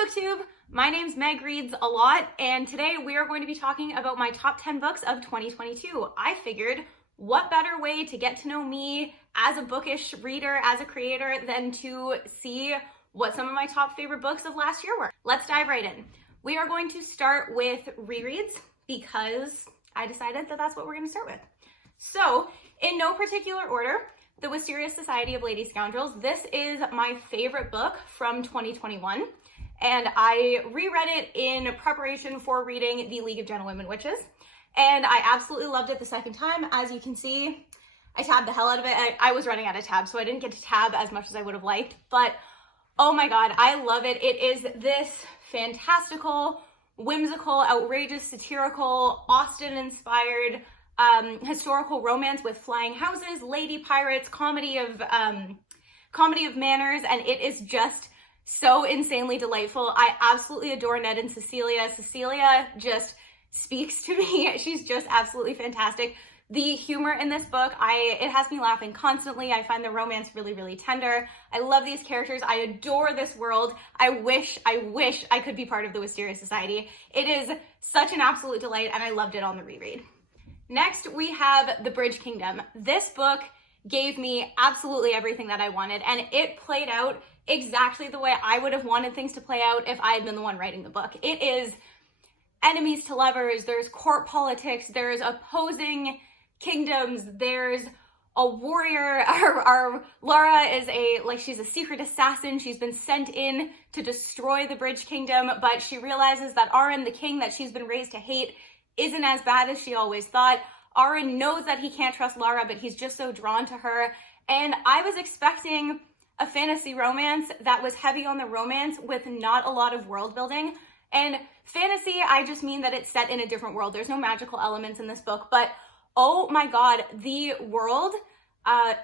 Hi Booktube! My name's Meg Reads a Lot, and today we are going to be talking about my top 10 books of 2022. I figured, what better way to get to know me as a bookish reader, as a creator, than to see what some of my top favorite books of last year were. Let's dive right in. We are going to start with rereads because I decided that that's what we're going to start with. So, in no particular order, The Wisteria Society of Lady Scoundrels. This is my favorite book from 2021, and I reread it in preparation for reading The League of Gentlewomen Witches, and I absolutely loved it the second time. As you can see, I tabbed the hell out of it. I was running out of tabs, so I didn't get to tab as much as I would have liked, but oh my god, I love it. It is this fantastical, whimsical, outrageous, satirical, Austen-inspired historical romance with flying houses, lady pirates, comedy of manners, and it is just so insanely delightful. I absolutely adore Ned and Cecilia. Cecilia just speaks to me. She's just absolutely fantastic. The humor in this book, it has me laughing constantly. I find the romance really, really tender. I love these characters. I adore this world. I wish I could be part of the Wisteria Society. It is such an absolute delight, and I loved it on the reread. Next, we have The Bridge Kingdom. This book gave me absolutely everything that I wanted, and it played out exactly the way I would have wanted things to play out if I had been the one writing the book. It is enemies to lovers, there's court politics, there's opposing kingdoms, there's a warrior. Our Laura is she's a secret assassin. She's been sent in to destroy the Bridge Kingdom, but she realizes that Aron, the king that she's been raised to hate, isn't as bad as she always thought. Aron knows that he can't trust Lara, but he's just so drawn to her. And I was expecting a fantasy romance that was heavy on the romance with not a lot of world building. And fantasy, I just mean that it's set in a different world. There's no magical elements in this book, but oh my god, the world,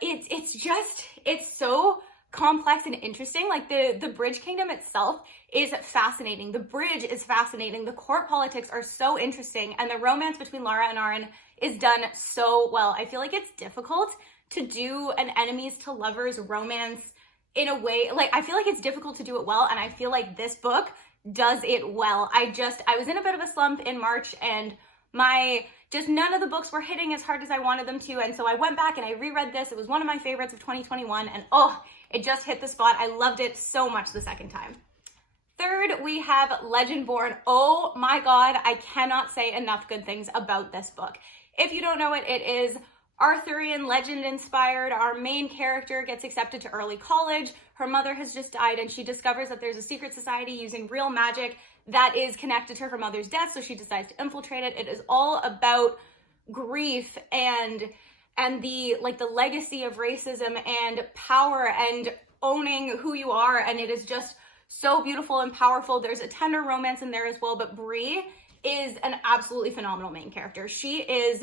it's so complex and interesting. Like the Bridge Kingdom itself is fascinating. The bridge is fascinating. The court politics are so interesting, and the romance between Lara and Aron is done so well. I feel like it's difficult to do an enemies to lovers romance in a way, I feel like it's difficult to do it well, and I feel like this book does it well. I was in a bit of a slump in March, and none of the books were hitting as hard as I wanted them to, and so I went back and I reread this. It was one of my favorites of 2021, and it just hit the spot. I loved it so much the second time. Third, we have Legendborn. Oh my god, I cannot say enough good things about this book. If you don't know it, it is Arthurian legend inspired. Our main character gets accepted to early college. Her mother has just died, and she discovers that there's a secret society using real magic that is connected to her mother's death, so she decides to infiltrate it. It is all about grief and the legacy of racism and power and owning who you are, and it is just so beautiful and powerful. There's a tender romance in there as well, but Bree is an absolutely phenomenal main character. She is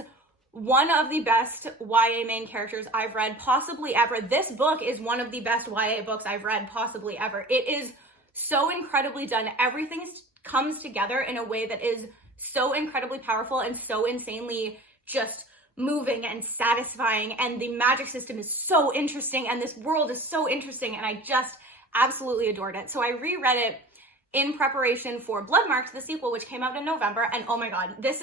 one of the best YA main characters I've read possibly ever. This book is one of the best YA books I've read possibly ever. It is so incredibly done. Everything comes together in a way that is so incredibly powerful and so insanely just moving and satisfying, and the magic system is so interesting, and this world is so interesting, and I just absolutely adored it. So I reread it in preparation for Bloodmarked, the sequel, which came out in November, and oh my god, this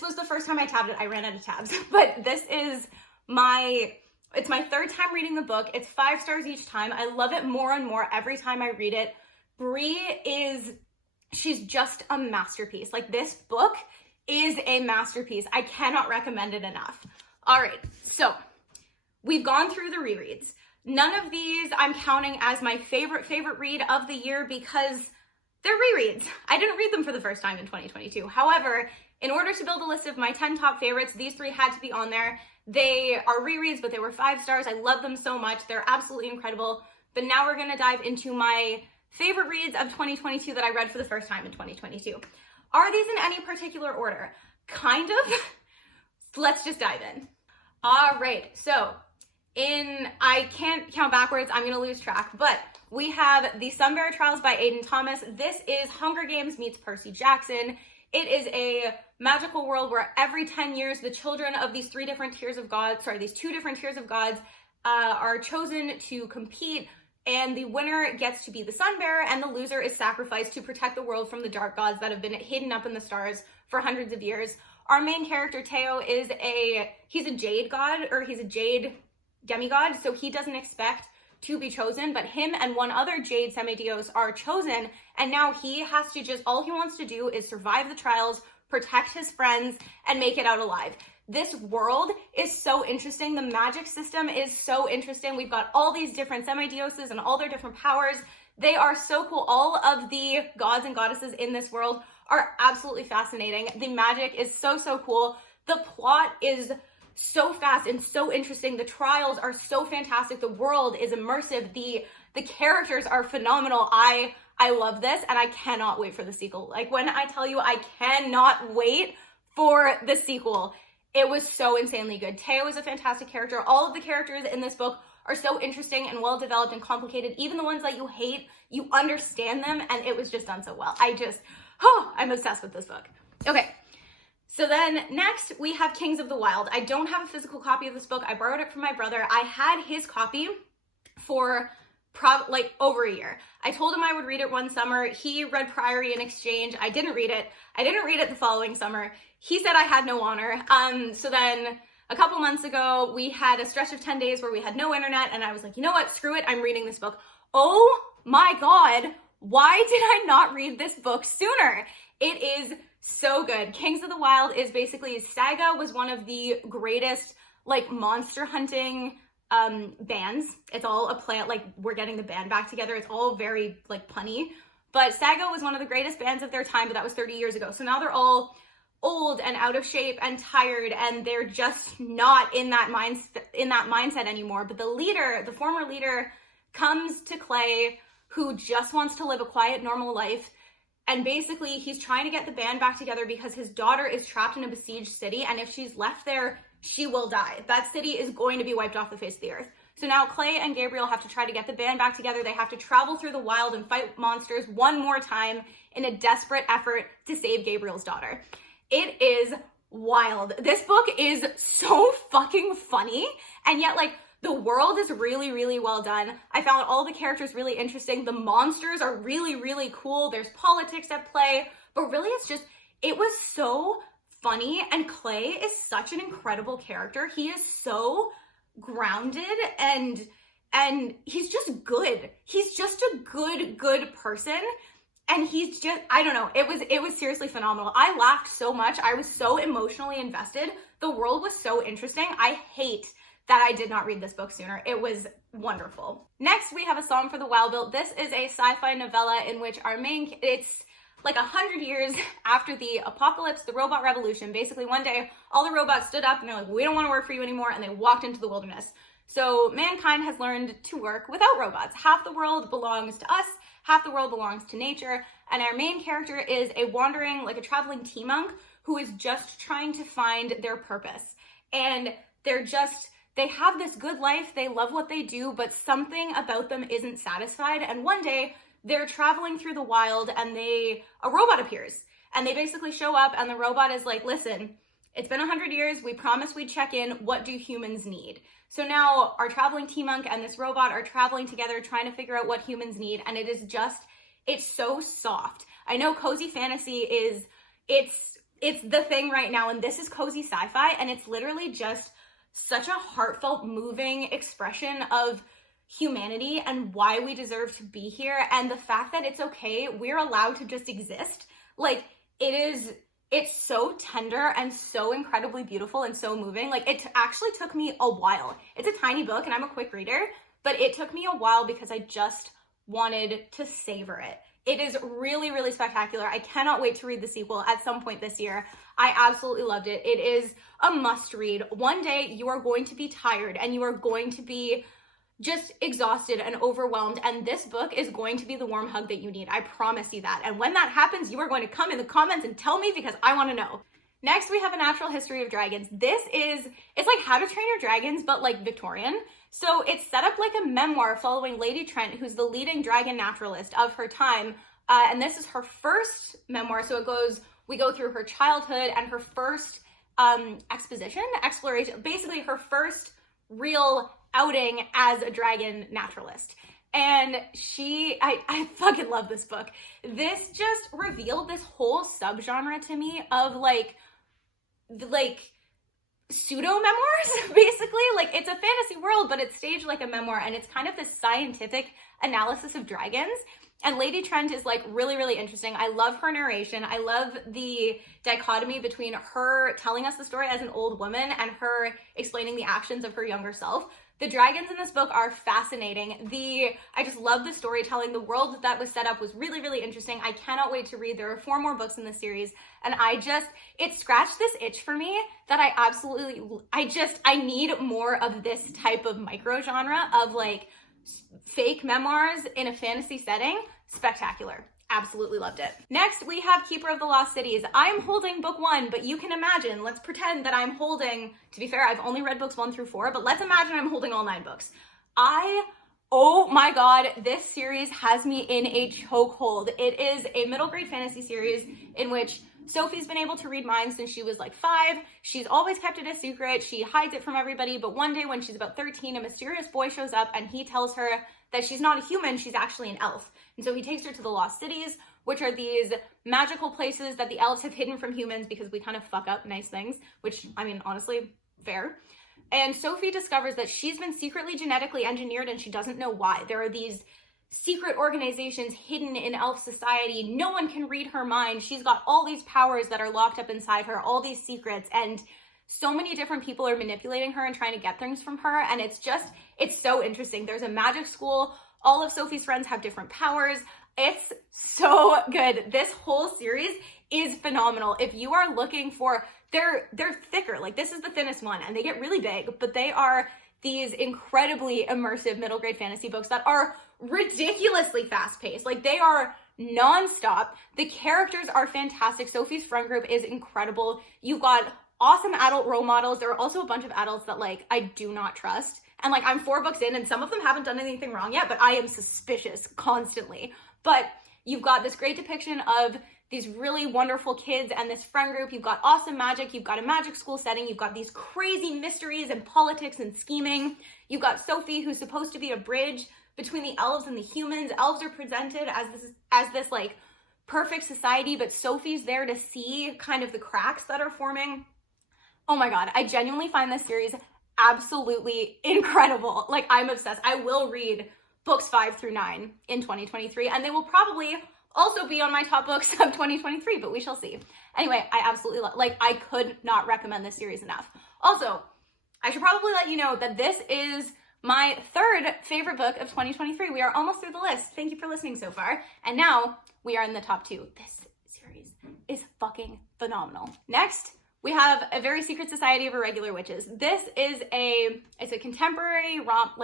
was the first time I tabbed it. I ran out of tabs, but it's my third time reading the book. It's 5 stars each time. I love it more and more every time I read it. Bree she's just a masterpiece. This book is a masterpiece. I cannot recommend it enough. All right, so we've gone through the rereads. None of these I'm counting as my favorite read of the year because they're rereads. I didn't read them for the first time in 2022. However, in order to build a list of my 10 top favorites, these 3 had to be on there. They are rereads, but they were 5 stars. I love them so much. They're absolutely incredible. But now we're gonna dive into my favorite reads of 2022 that I read for the first time in 2022. Are these in any particular order? Kind of. Let's just dive in. All right, so I can't count backwards, I'm gonna lose track, but we have The Sunbearer Trials by Aidan Thomas. This is Hunger Games meets Percy Jackson. It is a magical world where every 10 years, the children of these two different tiers of gods are chosen to compete and the winner gets to be the sun bearer, and the loser is sacrificed to protect the world from the dark gods that have been hidden up in the stars for hundreds of years. Our main character, Teo, he's a jade god, or he's a jade demigod, so he doesn't expect to be chosen, but him and one other jade semideos are chosen, and now he has to all he wants to do is survive the trials, protect his friends, and make it out alive. This world is so interesting. The magic system is so interesting. We've got all these different semideoses and all their different powers. They are so cool. All of the gods and goddesses in this world are absolutely fascinating. The magic is so, so cool. The plot is so fast and so interesting. The trials are so fantastic. The world is immersive. The characters are phenomenal. I love this, and I cannot wait for the sequel. Like, when I tell you I cannot wait for the sequel, it was so insanely good. Teo is a fantastic character. All of the characters in this book are so interesting and well developed and complicated. Even the ones that you hate, you understand them, and it was just done so well. I'm obsessed with this book. Okay, so then next we have Kings of the Wild. I don't have a physical copy of this book. I borrowed it from my brother. I had his copy for over a year. I told him I would read it one summer. He read Priory in exchange. I didn't read it. I didn't read it the following summer. He said I had no honor. So then a couple months ago, we had a stretch of 10 days where we had no internet, and I was like, you know what? Screw it. I'm reading this book. Oh my God. Why did I not read this book sooner? It is so good. Kings of the Wild is basically, Saga was one of the greatest monster hunting bands. It's all a plant, we're getting the band back together. It's all very punny, but Saga was one of the greatest bands of their time, but that was 30 years ago. So now they're all old and out of shape and tired, and they're just not in that mindset anymore. But the former leader comes to Clay, who just wants to live a quiet, normal life. And basically he's trying to get the band back together because his daughter is trapped in a besieged city, and if she's left there, she will die. That city is going to be wiped off the face of the earth. So now Clay and Gabriel have to try to get the band back together. They have to travel through the wild and fight monsters one more time in a desperate effort to save Gabriel's daughter. It is wild. This book is so fucking funny, and yet the world is really, really well done. I found all the characters really interesting. The monsters are really, really cool. There's politics at play, but really it was so funny, and Clay is such an incredible character. He is so grounded, and he's just good. He's just a good person, and he's just, I don't know, it was seriously phenomenal. I laughed so much. I was so emotionally invested. The world was so interesting. I hate that I did not read this book sooner. It was wonderful. Next, we have A Song for the Wild-Built. This is a sci-fi novella in which it's 100 years after the apocalypse, the robot revolution. Basically, one day, all the robots stood up and they're like, we don't want to work for you anymore, and they walked into the wilderness. So mankind has learned to work without robots. Half the world belongs to us, half the world belongs to nature, and our main character is a traveling tea monk who is just trying to find their purpose. And they have this good life, they love what they do, but something about them isn't satisfied, and one day, they're traveling through the wild, and a robot appears, and they basically show up, and the robot is like, listen, it's been 100 years, we promised we'd check in, what do humans need? So now our traveling tea monk and this robot are traveling together, trying to figure out what humans need, and it's so soft. I know cozy fantasy it's the thing right now, and this is cozy sci-fi, and it's literally just such a heartfelt, moving expression of humanity and why we deserve to be here, and the fact that it's okay, we're allowed to just exist. It's so tender and so incredibly beautiful and so moving. It actually took me a while. It's a tiny book and I'm a quick reader, but it took me a while because I just wanted to savor it. It is really, really spectacular. I cannot wait to read the sequel at some point this year. I absolutely loved it. It is a must read. One day you are going to be tired and you are going to be just exhausted and overwhelmed, and this book is going to be the warm hug that you need. I promise you that. And when that happens, you are going to come in the comments and tell me, because I want to know. Next, we have A Natural History of Dragons. It's like How to Train Your Dragons, but Victorian. So it's set up like a memoir following Lady Trent, who's the leading dragon naturalist of her time. And this is her first memoir. So we go through her childhood and her first exploration, basically her first real outing as a dragon naturalist. And I fucking love this book. This just revealed this whole subgenre to me of like pseudo memoirs, basically. Like, it's a fantasy world, but it's staged like a memoir, and it's kind of this scientific analysis of dragons. And Lady Trent is like really, really interesting. I love her narration. I love the dichotomy between her telling us the story as an old woman and her explaining the actions of her younger self. The dragons in this book are fascinating. I just love the storytelling. The world that was set up was really, really interesting. I cannot wait to read. There are 4 more books in this series, and it scratched this itch for me that I need more of this type of micro genre of like fake memoirs in a fantasy setting. Spectacular. Absolutely loved it. Next, we have Keeper of the Lost Cities. I'm holding book 1, but you can imagine, let's pretend that I'm holding, to be fair, I've only read books 1 through 4, but let's imagine I'm holding all 9 books. Oh my God, this series has me in a chokehold. It is a middle grade fantasy series in which Sophie's been able to read minds since she was like 5. She's always kept it a secret. She hides it from everybody, but one day when she's about 13, a mysterious boy shows up and he tells her that she's not a human, she's actually an elf. And so he takes her to the Lost Cities, which are these magical places that the elves have hidden from humans because we kind of fuck up nice things, which, I mean, honestly, fair. And Sophie discovers that she's been secretly genetically engineered and she doesn't know why. There are these secret organizations hidden in elf society. No one can read her mind. She's got all these powers that are locked up inside her, all these secrets, and so many different people are manipulating her and trying to get things from her. And it's so interesting. There's a magic school. All of Sophie's friends have different powers. It's so good. This whole series is phenomenal. If you are looking for, they're thicker. Like, this is the thinnest one and they get really big, but they are these incredibly immersive middle grade fantasy books that are ridiculously fast paced. Like, they are nonstop. The characters are fantastic. Sophie's friend group is incredible. You've got awesome adult role models. There are also a bunch of adults that like I do not trust. And like, I'm 4 books in and some of them haven't done anything wrong yet, but I am suspicious constantly. But you've got this great depiction of these really wonderful kids and this friend group. You've got awesome magic. You've got a magic school setting. You've got these crazy mysteries and politics and scheming. You've got Sophie, who's supposed to be a bridge between the elves and the humans. Elves are presented as this like perfect society, but Sophie's there to see kind of the cracks that are forming. Oh my God, I genuinely find this series absolutely incredible. Like, I'm obsessed. I will read books 5 through 9 in 2023, and they will probably also be on my top books of 2023, but we shall see. Anyway, I absolutely love, like, I could not recommend this series enough. Also, I should probably let you know that this is my 3rd favorite book of 2023. We are almost through the list. Thank you for listening so far. And now we are in the top 2. This series is fucking phenomenal. Next, we have A Very Secret Society of Irregular Witches. This is it's a contemporary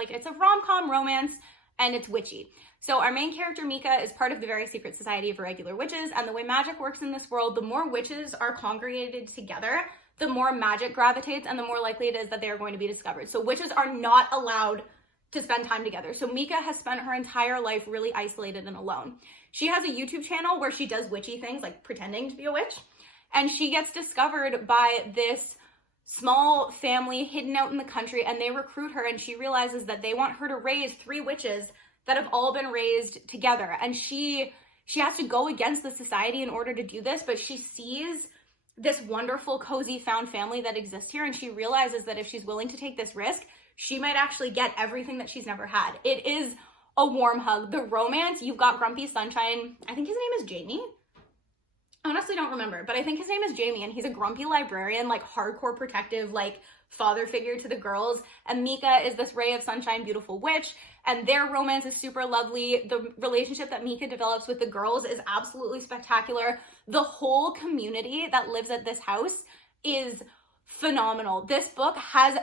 it's a rom-com romance, and it's witchy. So our main character, Mika, is part of the Very Secret Society of Irregular Witches, and the way magic works in this world, the more witches are congregated together, the more magic gravitates and the more likely it is that they are going to be discovered. So witches are not allowed to spend time together. So Mika has spent her entire life really isolated and alone. She has a YouTube channel where she does witchy things, like pretending to be a witch. And she gets discovered by this small family hidden out in the country, and they recruit her, and she realizes that they want her to raise 3 witches that have all been raised together. And she has to go against the society in order to do this, but she sees this wonderful, cozy, found family that exists here, and she realizes that if she's willing to take this risk, she might actually get everything that she's never had. It is a warm hug. The romance, you've got Grumpy Sunshine, I think his name is Jamie. I honestly don't remember, but I think his name is Jamie, and he's a grumpy librarian, like hardcore protective, like father figure to the girls. And Mika is this ray of sunshine, beautiful witch, and their romance is super lovely. The relationship that Mika develops with the girls is absolutely spectacular. The whole community that lives at this house is phenomenal. This book has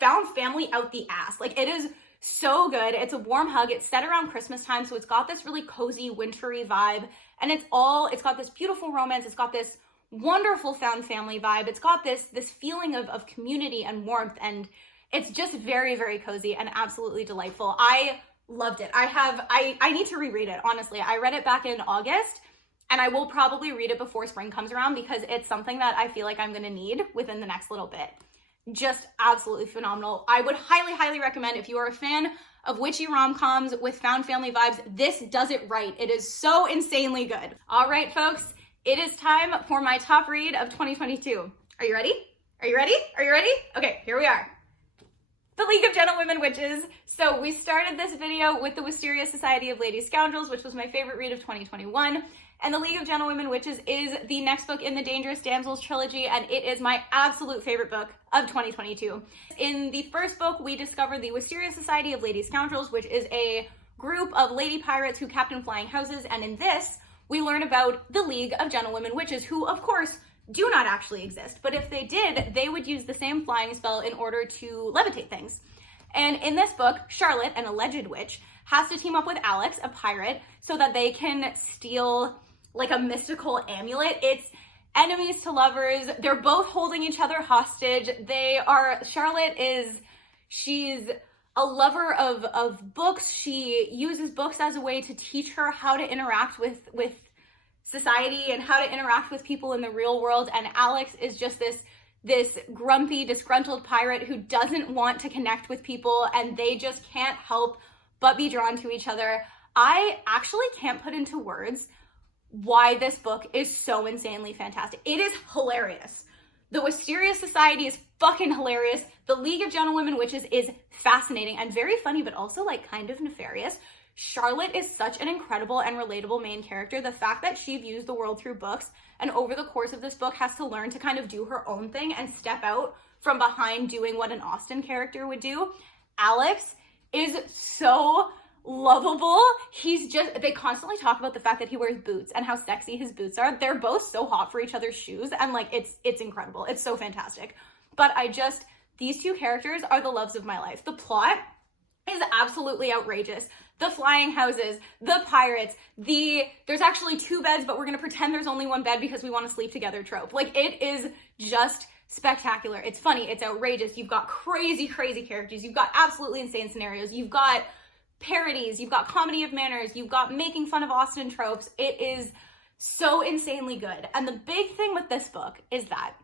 found family out the ass. Like, it is so good. It's a warm hug. It's set around Christmas time, so it's got this really cozy, wintry vibe, and it's got this beautiful romance. It's got this wonderful found family vibe. It's got this feeling of community and warmth, and it's just very, very cozy and absolutely delightful. I loved it. I need to reread it, honestly. I read it back in August, and I will probably read it before spring comes around because it's something that I feel like I'm going to need within the next little bit. Just absolutely phenomenal. I would highly, highly recommend, if you are a fan of witchy rom-coms with found family vibes. This does it right. It is so insanely good. All right, folks, it is time for my top read of 2022. Are you ready? Are you ready? Are you ready? Okay, here we are. The League of Gentlewomen Witches. So we started this video with the Wisteria Society of Lady Scoundrels, which was my favorite read of 2021. And the League of Gentlewomen Witches is the next book in the Dangerous Damsels trilogy, and it is my absolute favorite book of 2022. In the first book, we discover the Wisteria Society of Lady Scoundrels, which is a group of lady pirates who captain flying houses. And in this, we learn about the League of Gentlewomen Witches, who, of course, do not actually exist. But if they did, they would use the same flying spell in order to levitate things. And in this book, Charlotte, an alleged witch, has to team up with Alex, a pirate, so that they can steal like a mystical amulet. It's enemies to lovers. They're both holding each other hostage. She's a lover of books. She uses books as a way to teach her how to interact with society and how to interact with people in the real world. And Alex is just this grumpy, disgruntled pirate who doesn't want to connect with people, and they just can't help but be drawn to each other. I actually can't put into words why this book is so insanely fantastic. It is hilarious. The Wisteria Society is fucking hilarious. The League of Gentlewomen Witches is fascinating and very funny, but also like kind of nefarious. Charlotte is such an incredible and relatable main character. The fact that she views the world through books and over the course of this book has to learn to kind of do her own thing and step out from behind doing what an Austen character would do. Alex is so lovable. They constantly talk about the fact that he wears boots and how sexy his boots are. They're both so hot for each other's shoes, and like it's incredible. It's so fantastic. But these two characters are the loves of my life. The plot is absolutely outrageous. The flying houses, the pirates, there's actually two beds, but we're gonna pretend there's only one bed because we want to sleep together trope. Like, it is just spectacular. It's funny, it's outrageous. You've got crazy, crazy characters. You've got absolutely insane scenarios. You've got parodies, you've got comedy of manners, you've got making fun of Austen tropes. It is so insanely good. And the big thing with this book is that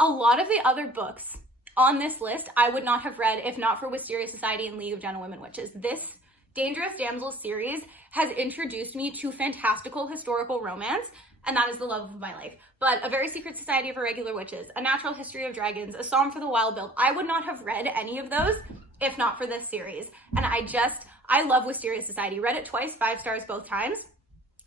a lot of the other books on this list I would not have read if not for Wisteria Society and League of Gentlewomen Witches. This Dangerous Damsels series has introduced me to fantastical historical romance, and that is the love of my life. But A Very Secret Society of Irregular Witches, A Natural History of Dragons, A Psalm for the Wild Build, I would not have read any of those if not for this series. And I love Wisteria Society. Read it twice, 5 stars both times.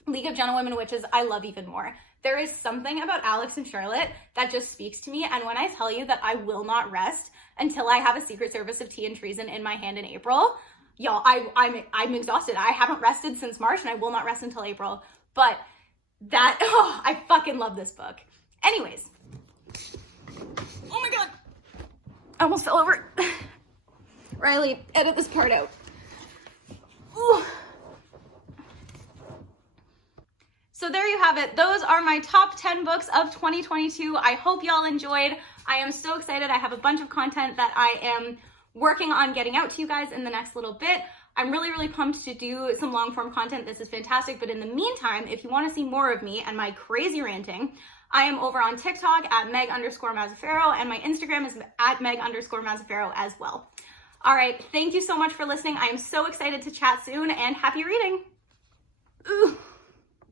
League of Gentlewomen Witches, I love even more. There is something about Alex and Charlotte that just speaks to me, and when I tell you that I will not rest until I have a Secret Service of Tea and Treason in my hand in April, y'all, I'm exhausted. I haven't rested since March, and I will not rest until April. But I fucking love this book. Anyways. Oh my god. I almost fell over. Riley, edit this part out. Ooh. So there you have it. Those are my top 10 books of 2022. I hope y'all enjoyed. I am so excited. I have a bunch of content that I am working on getting out to you guys in the next little bit. I'm really, really pumped to do some long form content. This is fantastic. But in the meantime, if you want to see more of me and my crazy ranting, I am over on TikTok at Meg_Mazzaferro, and my Instagram is at Meg_Mazzaferro as well. All right, thank you so much for listening. I am so excited to chat soon, and happy reading. Ooh.